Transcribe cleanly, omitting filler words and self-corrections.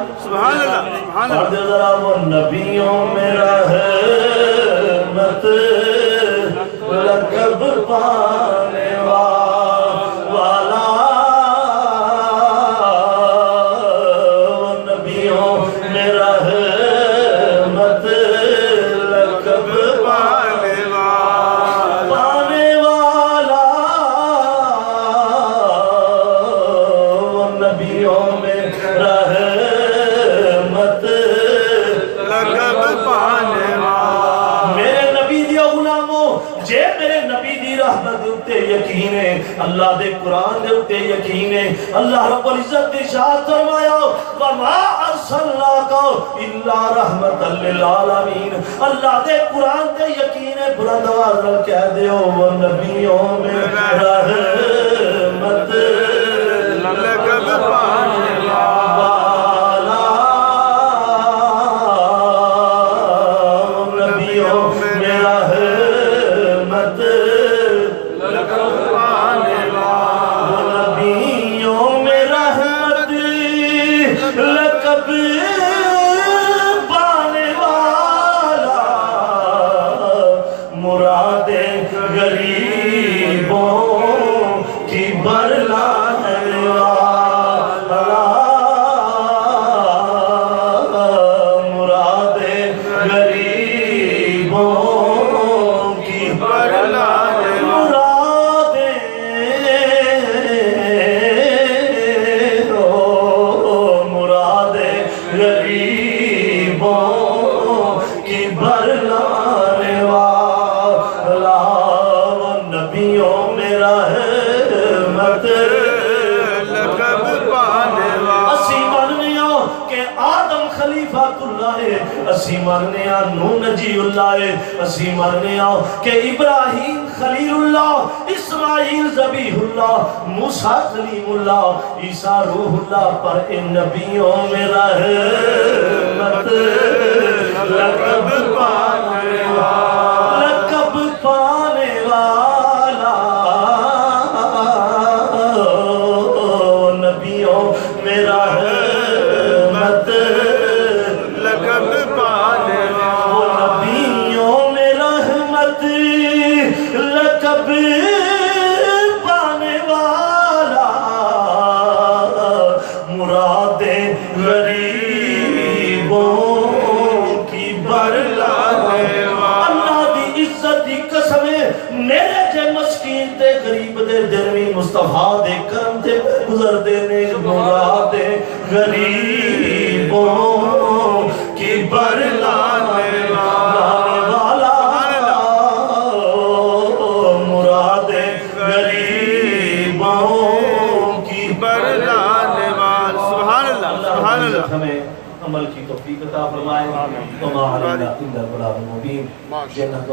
سبحان اللہ سبحان اللہ ذرا وہ نبیوں میں رحمت لقب پانے والا، وہ نبیوں میں رحمت لقب پانے والا، وہ نبیوں میں رحمت لقب پانے والا۔ میرے نبی دیا غلاموں جے میرے نبی دی رحمت دے اتے یقین ہے، اللہ دے قرآن دے اتے یقین ہے، اللہ رب العزت نے ارشاد فرمایا وَمَا أَرْسَلْنَاكَ إِلَّا رَحْمَةً لِلْعَالَمِينَ۔ اللہ دے قرآن دے یقین ہے، بلند آواز نال کہہ دیو وہ نبیوں میں رحمت لقب پانے والا، نبیوں میں رحمت لقب پانے والا، نبیوں میں رحمت لقب پانے والا، مرادیں غریبوں کی برلانے والا، مرادیں غریبوں کی برلانے مرادیں غریبوں کی برلانے والا، وہ نبیوں میں رحمت لقب پانے والا۔ اسی ماننے ہو کہ آدم خلیفہ اللہ ہے، اسی ماننے ہو نوح نجی اللہ ہے، اسی ماننے ہو کہ ابراہیم خلیل اللہ، اسماعیل ذبیح اللہ، موسیٰ کلیم اللہ، عیسیٰ روح اللہ، پر ان نبیوں میں رحمت لقب پانے والا، لقب پانے والا، نبیوں میں رحمت لقب پانے وہ نبیوں میں رحمت لقب پانے والا، مرادیں غریبوں کی برلانے والا۔ اللہ دی عزت دی قسم ہے میرے جے مسکین تے غریب دے دل میں مصطفیٰ دے کرم تے گزر دینے، مرادیں غریبوں کی برلانے والا، مرادیں غریبوں کی برلانے والا۔ سبحان اللہ سبحان اللہ۔ ہمیں عمل کی توفیق عطا فرمائے۔ وما علینا الا البلاغ المبین۔ جنت